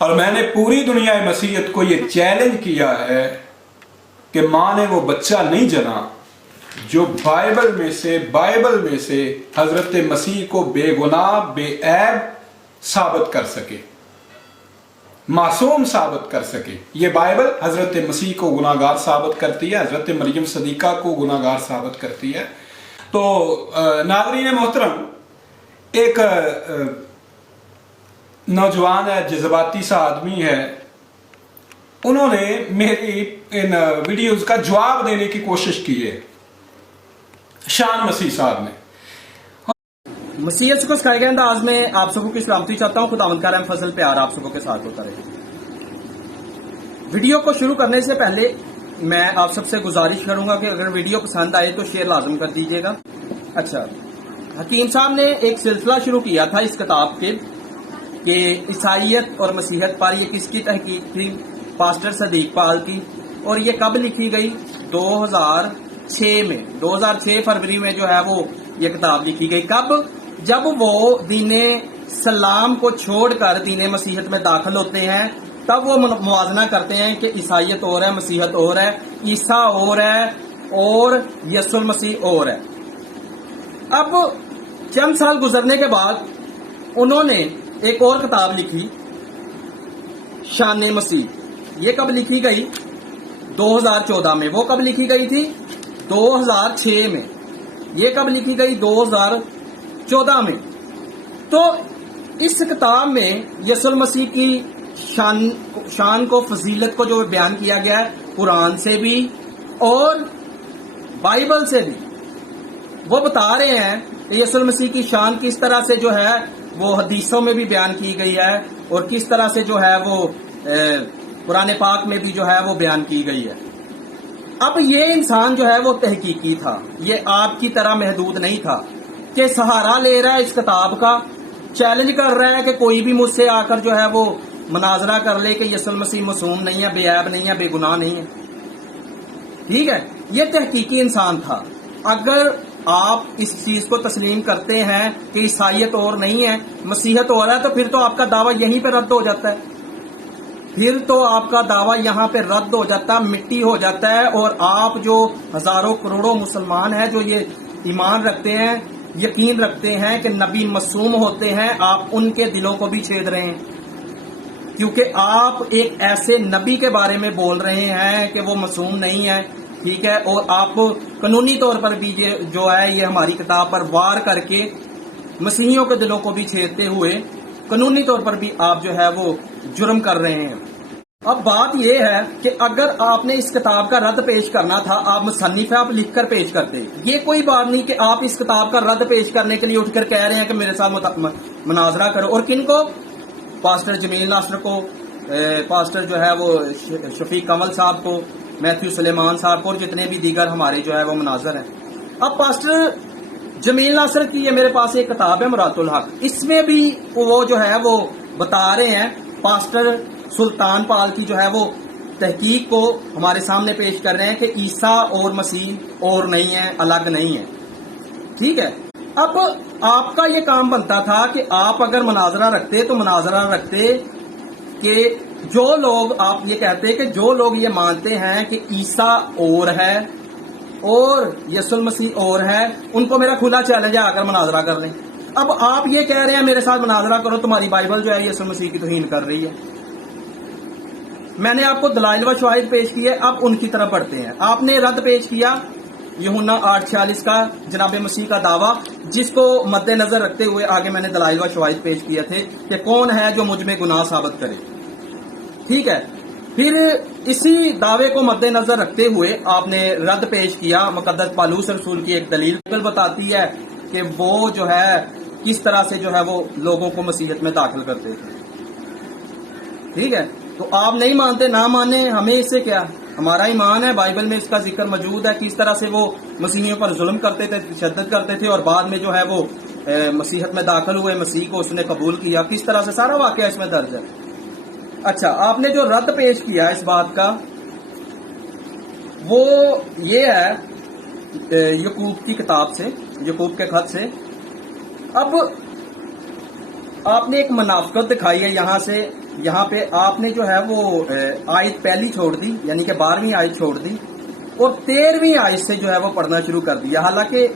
اور میں نے پوری دنیا مسیحیت کو یہ چیلنج کیا ہے کہ ماں نے وہ بچہ نہیں جنا جو بائبل میں سے حضرت مسیح کو بے گناہ بے عیب ثابت کر سکے، معصوم ثابت کر سکے۔ یہ بائبل حضرت مسیح کو گناہگار ثابت کرتی ہے، حضرت مریم صدیقہ کو گناہگار ثابت کرتی ہے۔ تو ناظرین محترم، ایک نوجوان ہے، جذباتی سا آدمی ہے، انہوں نے میری ان ویڈیوز کا جواب دینے کی کوشش کی ہے، شان مسیح صاحب نے۔ مسیحیت کو سکھائے گئے انداز میں آپ سبوں کی سلامتی چاہتا ہوں۔ خداوند کا رحم فضل پیار آپ سبوں کے ساتھ ہوتا رہے۔ ویڈیو کو شروع کرنے سے پہلے میں آپ سب سے گزارش کروں گا کہ اگر ویڈیو پسند آئے تو شیئر لازم کر دیجیے گا۔ اچھا، حکیم صاحب نے ایک سلسلہ شروع کیا تھا اس کتاب کے کہ عیسائیت اور مسیحیت پر یہ کس کی تحقیق تھی؟ پاسٹر صدیق پال کی۔ اور یہ کب لکھی گئی؟ 2006 میں، 2006 فروری میں جو ہے وہ یہ کتاب لکھی گئی۔ کب؟ جب وہ دین اسلام کو چھوڑ کر دین مسیحیت میں داخل ہوتے ہیں، تب وہ موازنہ کرتے ہیں کہ عیسائیت اور ہے، مسیحیت اور ہے، عیسیٰ اور ہے اور یسوع المسیح اور ہے۔ اب چند سال گزرنے کے بعد انہوں نے ایک اور کتاب لکھی، شان مسیح۔ یہ کب لکھی گئی؟ 2014 میں۔ وہ کب لکھی گئی تھی؟ 2006 میں۔ یہ کب لکھی گئی؟ 2014 میں۔ تو اس کتاب میں یسوع المسیح کی شان کو، فضیلت کو جو بیان کیا گیا ہے، قرآن سے بھی اور بائبل سے بھی، وہ بتا رہے ہیں کہ یسوع المسیح کی شان کس طرح سے جو ہے وہ حدیثوں میں بھی بیان کی گئی ہے اور کس طرح سے جو ہے وہ قرآن پاک میں بھی جو ہے وہ بیان کی گئی ہے۔ اب یہ انسان جو ہے وہ تحقیقی تھا، یہ آپ کی طرح محدود نہیں تھا کہ سہارا لے رہا ہے اس کتاب کا، چیلنج کر رہا ہے کہ کوئی بھی مجھ سے آ کر جو ہے وہ مناظرہ کر لے کہ یسوع المسیح معصوم نہیں ہے، بے عیب نہیں ہے، بے گناہ نہیں ہے۔ ٹھیک ہے، یہ تحقیقی انسان تھا۔ اگر آپ اس چیز کو تسلیم کرتے ہیں کہ عیسائیت اور نہیں ہے، مسیحیت اور ہے، تو پھر تو آپ کا دعویٰ یہیں پہ رد ہو جاتا ہے، پھر تو آپ کا دعویٰ یہاں پہ رد ہو جاتا ہے، مٹی ہو جاتا ہے۔ اور آپ جو ہزاروں کروڑوں مسلمان ہیں جو یہ ایمان رکھتے ہیں، یقین رکھتے ہیں کہ نبی معصوم ہوتے ہیں، آپ ان کے دلوں کو بھی چھید رہے ہیں، کیونکہ آپ ایک ایسے نبی کے بارے میں بول رہے ہیں کہ وہ معصوم نہیں ہے۔ ٹھیک ہے، اور آپ قانونی طور پر بھی جو ہے یہ ہماری کتاب پر وار کر کے مسیحیوں کے دلوں کو بھی چھیدتے ہوئے قانونی طور پر بھی آپ جو ہے وہ جرم کر رہے ہیں۔ اب بات یہ ہے کہ اگر آپ نے اس کتاب کا رد پیش کرنا تھا، آپ مصنف ہیں، آپ لکھ کر پیش کرتے۔ یہ کوئی بات نہیں کہ آپ اس کتاب کا رد پیش کرنے کے لیے اٹھ کر کہہ رہے ہیں کہ میرے ساتھ مناظرہ کرو۔ اور کن کو؟ پاسٹر جمیل ناصر کو، پاسٹر جو ہے وہ شفیق کمل صاحب کو، میتھیو سلیمان صاحب کو، اور جتنے بھی دیگر ہمارے جو ہے وہ مناظر ہیں۔ اب پاسٹر جمیل ناصر کی یہ میرے پاس ایک کتاب ہے، مرات الحق، اس میں بھی وہ جو ہے وہ بتا رہے ہیں، پاسٹر سلطان پال کی جو ہے وہ تحقیق کو ہمارے سامنے پیش کر رہے ہیں کہ عیسیٰ اور مسیح اور نہیں ہے، الگ نہیں ہے۔ ٹھیک ہے، اب آپ کا یہ کام بنتا تھا کہ آپ اگر مناظرہ رکھتے تو مناظرہ رکھتے کہ جو لوگ، آپ یہ کہتے کہ جو لوگ یہ مانتے ہیں کہ عیسیٰ اور ہے اور یسوع المسیح اور ہے، ان کو میرا کھلا چیلنج ہے، آ کر مناظرہ کر لیں۔ اب آپ یہ کہہ رہے ہیں میرے ساتھ مناظرہ کرو، تمہاری بائبل جو ہے یسوع المسیح کی توہین کر رہی ہے۔ میں نے آپ کو دلائل و شواہد پیش کیے، اب ان کی طرف بڑھتے ہیں۔ آپ نے رد پیش کیا یوحنا 8:46 کا جناب مسیح کا دعویٰ، جس کو مد نظر رکھتے ہوئے آگے میں نے دلائل و شواہد پیش کیے تھے کہ کون ہے جو مجھ میں گناہ ثابت کرے۔ ٹھیک ہے، پھر اسی دعوے کو مد نظر رکھتے ہوئے آپ نے رد پیش کیا مقدس پالوس رسول کی ایک دلیل بتاتی ہے کہ وہ جو ہے کس طرح سے جو ہے وہ لوگوں کو مسیحیت میں داخل کرتے تھے۔ ٹھیک ہے، تو آپ نہیں مانتے، نہ مانے، ہمیں اس سے کیا، ہمارا ایمان ہے، بائبل میں اس کا ذکر موجود ہے، کس طرح سے وہ مسیحیوں پر ظلم کرتے تھے، تشدد کرتے تھے، اور بعد میں جو ہے وہ مسیحیت میں داخل ہوئے، مسیح کو اس نے قبول کیا، کس طرح سے سارا واقعہ اس میں درج ہے۔ اچھا، آپ نے جو رد پیش کیا اس بات کا وہ یہ ہے یعقوب کی کتاب سے، یعقوب کے خط سے۔ اب آپ نے ایک منافقت دکھائی ہے یہاں سے، یہاں پہ آپ نے جو ہے وہ آیت پہلی چھوڑ دی، یعنی کہ 12ویں آیت چھوڑ دی اور 13ویں آیت سے جو ہے وہ پڑھنا شروع کر دیا، حالانکہ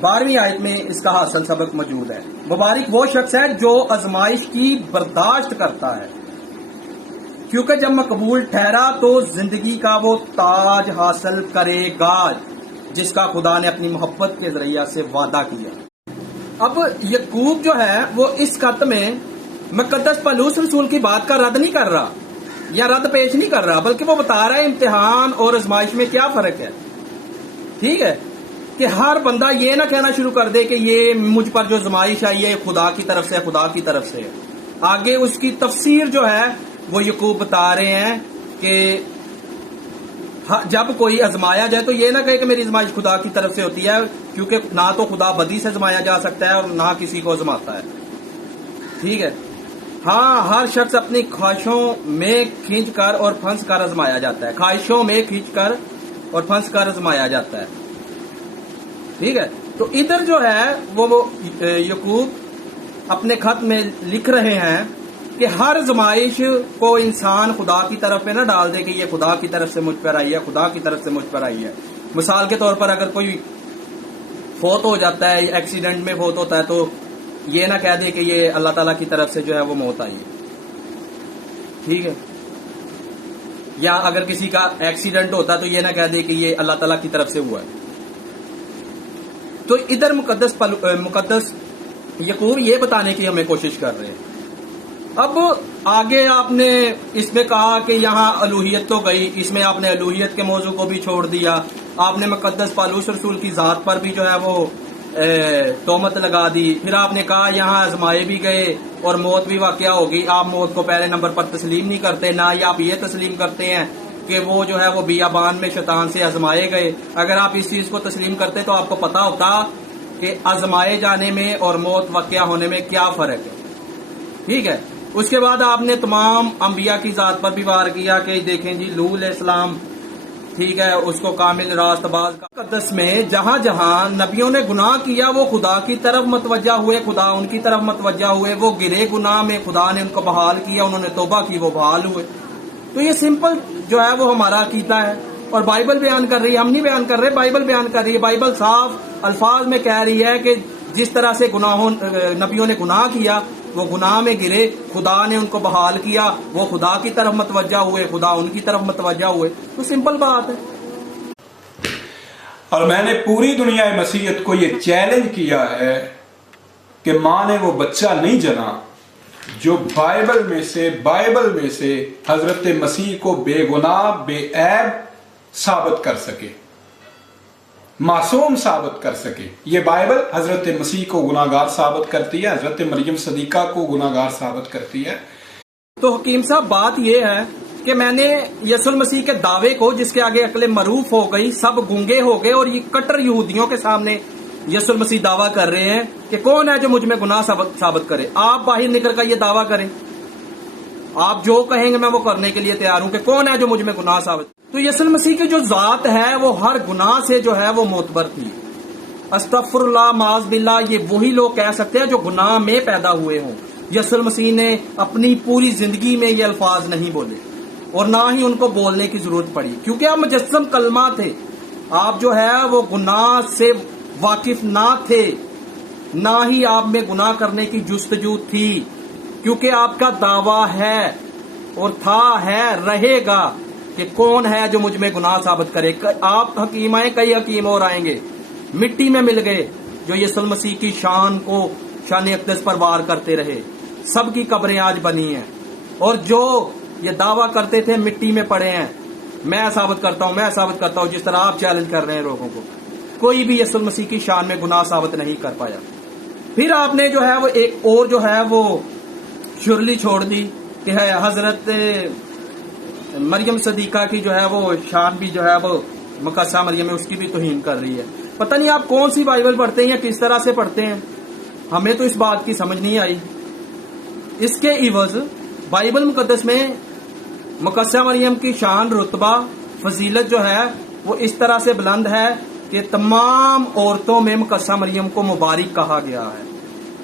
12ویں آیت میں اس کا حاصل سبق موجود ہے۔ مبارک وہ شخص ہے جو آزمائش کی برداشت کرتا ہے، کیونکہ جب مقبول ٹھہرا تو زندگی کا وہ تاج حاصل کرے گا جس کا خدا نے اپنی محبت کے ذریعہ سے وعدہ کیا۔ اب یعقوب جو ہے وہ اس خط میں مقدس پولس رسول کی بات کا رد نہیں کر رہا یا رد پیش نہیں کر رہا، بلکہ وہ بتا رہا ہے امتحان اور آزمائش میں کیا فرق ہے۔ ٹھیک ہے کہ ہر بندہ یہ نہ کہنا شروع کر دے کہ یہ مجھ پر جو آزمائش آئی ہے خدا کی طرف سے، خدا کی طرف سے۔ آگے اس کی تفسیر جو ہے وہ یعقوب بتا رہے ہیں کہ جب کوئی آزمایا جائے تو یہ نہ کہے کہ میری آزمائش خدا کی طرف سے ہوتی ہے، کیونکہ نہ تو خدا بدی سے آزمایا جا سکتا ہے اور نہ کسی کو آزماتا ہے۔ ٹھیک ہے، ہاں ہر شخص اپنی خواہشوں میں کھینچ کر اور پھنس کر آزمایا جاتا ہے، خواہشوں میں کھینچ کر اور پھنس کر آزمایا جاتا ہے۔ ٹھیک ہے، تو ادھر جو ہے وہ یعقوب اپنے خط میں لکھ رہے ہیں کہ ہر آزمائش کو انسان خدا کی طرف پہ نہ ڈال دے کہ یہ خدا کی طرف سے مجھ پر آئی ہے، خدا کی طرف سے مجھ پر آئی ہے۔ مثال کے طور پر اگر کوئی فوت ہو جاتا ہے، ایکسیڈنٹ میں فوت ہوتا ہے، تو یہ نہ کہہ دے کہ یہ اللہ تعالیٰ کی طرف سے جو ہے وہ موت آئی ہے۔ ٹھیک ہے، یا اگر کسی کا ایکسیڈنٹ ہوتا ہے تو یہ نہ کہہ دے کہ یہ اللہ تعالیٰ کی طرف سے ہوا ہے۔ تو ادھر مقدس یعقوب یہ بتانے کی ہمیں کوشش کر رہے ہیں۔ اب آگے آپ نے اس میں کہا کہ یہاں الوہیت تو گئی، اس میں آپ نے الوہیت کے موضوع کو بھی چھوڑ دیا، آپ نے مقدس پولس رسول کی ذات پر بھی جو ہے وہ تہمت لگا دی، پھر آپ نے کہا یہاں آزمائے بھی گئے اور موت بھی واقع ہوگی، آپ موت کو پہلے نمبر پر تسلیم نہیں کرتے، نہ ہی آپ یہ تسلیم کرتے ہیں کہ وہ جو ہے وہ بیابان میں شیطان سے آزمائے گئے۔ اگر آپ اس چیز کو تسلیم کرتے تو آپ کو پتا ہوتا کہ آزمائے جانے میں اور موت واقع ہونے میں کیا فرق ہے۔ ٹھیک ہے، اس کے بعد آپ نے تمام انبیاء کی ذات پر بھی وار کیا کہ دیکھیں جی لوح علیہ السلام، ٹھیک ہے، اس کو کامل راست باز کا مقدس میں جہاں جہاں نبیوں نے گناہ کیا وہ خدا کی طرف متوجہ ہوئے، خدا ان کی طرف متوجہ ہوئے، وہ گرے گناہ میں خدا نے ان کو بحال کیا، انہوں نے توبہ کی، وہ بحال ہوئے۔ تو یہ سمپل جو ہے وہ ہمارا عقیدہ ہے، اور بائبل بیان کر رہی ہے، ہم نہیں بیان کر رہے، بائبل بیان کر رہی ہے۔ بائبل صاف الفاظ میں کہہ رہی ہے کہ جس طرح سے نبیوں نے گناہ کیا، وہ گناہ میں گرے، خدا نے ان کو بحال کیا، وہ خدا کی طرف متوجہ ہوئے، خدا ان کی طرف متوجہ ہوئے۔ تو سمپل بات ہے۔ اور میں نے پوری دنیا مسیحیت کو یہ چیلنج کیا ہے کہ ماں نے وہ بچہ نہیں جنا جو بائبل میں سے حضرت مسیح کو بے گناہ بے عیب ثابت کر سکے، معصوم ثابت کر سکے۔ یہ بائبل حضرت مسیح کو گناہگار ثابت کرتی ہے، حضرت مریم صدیقہ کو گناہگار ثابت کرتی ہے۔ تو حکیم صاحب بات یہ ہے کہ میں نے یسوع المسیح کے دعوے کو، جس کے آگے عقل معروف ہو گئی، سب گونگے ہو گئے، اور یہ کٹر یہودیوں کے سامنے یسوع المسیح دعویٰ کر رہے ہیں کہ کون ہے جو مجھ میں گناہ ثابت کرے۔ آپ باہر نکل کر یہ دعویٰ کریں، آپ جو کہیں گے میں وہ کرنے کے لیے تیار ہوں کہ کون ہے جو مجھ میں گناہ ثابت۔ تو یسوع المسیح کی جو ذات ہے وہ ہر گناہ سے جو ہے وہ معتبر تھی۔ استغفر اللہ، معاذ باللہ، یہ وہی لوگ کہہ سکتے ہیں جو گناہ میں پیدا ہوئے ہوں۔ یسوع المسیح نے اپنی پوری زندگی میں یہ الفاظ نہیں بولے، اور نہ ہی ان کو بولنے کی ضرورت پڑی، کیونکہ آپ مجسم کلمہ تھے، آپ جو ہے وہ گناہ سے واقف نہ تھے، نہ ہی آپ میں گناہ کرنے کی جستجو تھی، کیونکہ آپ کا دعویٰ ہے اور تھا، ہے، رہے گا کہ کون ہے جو مجھ میں گناہ ثابت کرے۔ آپ حکیم آئے، کئی حکیم اور آئیں گے، مٹی میں مل گئے جو یسوع المسیح کی شان کو، شان اقدس پر وار کرتے رہے، سب کی قبریں آج بنی ہیں، اور جو یہ دعویٰ کرتے تھے مٹی میں پڑے ہیں۔ میں ثابت کرتا ہوں جس طرح آپ چیلنج کر رہے ہیں لوگوں کو، کوئی بھی یسوع المسیح کی شان میں گناہ ثابت نہیں کر پایا۔ پھر آپ نے جو ہے وہ ایک اور جو ہے وہ شرلی چھوڑ دی کہ ہے حضرت مریم صدیقہ کی جو ہے وہ شان بھی جو ہے وہ مقدسہ مریم ہے، اس کی بھی توہین کر رہی ہے۔ پتہ نہیں آپ کون سی بائبل پڑھتے ہیں یا کس طرح سے پڑھتے ہیں، ہمیں تو اس بات کی سمجھ نہیں آئی۔ اس کے عوض بائبل مقدس میں مقدسہ مریم کی شان، رتبہ، فضیلت جو ہے وہ اس طرح سے بلند ہے کہ تمام عورتوں میں مقدسہ مریم کو مبارک کہا گیا ہے۔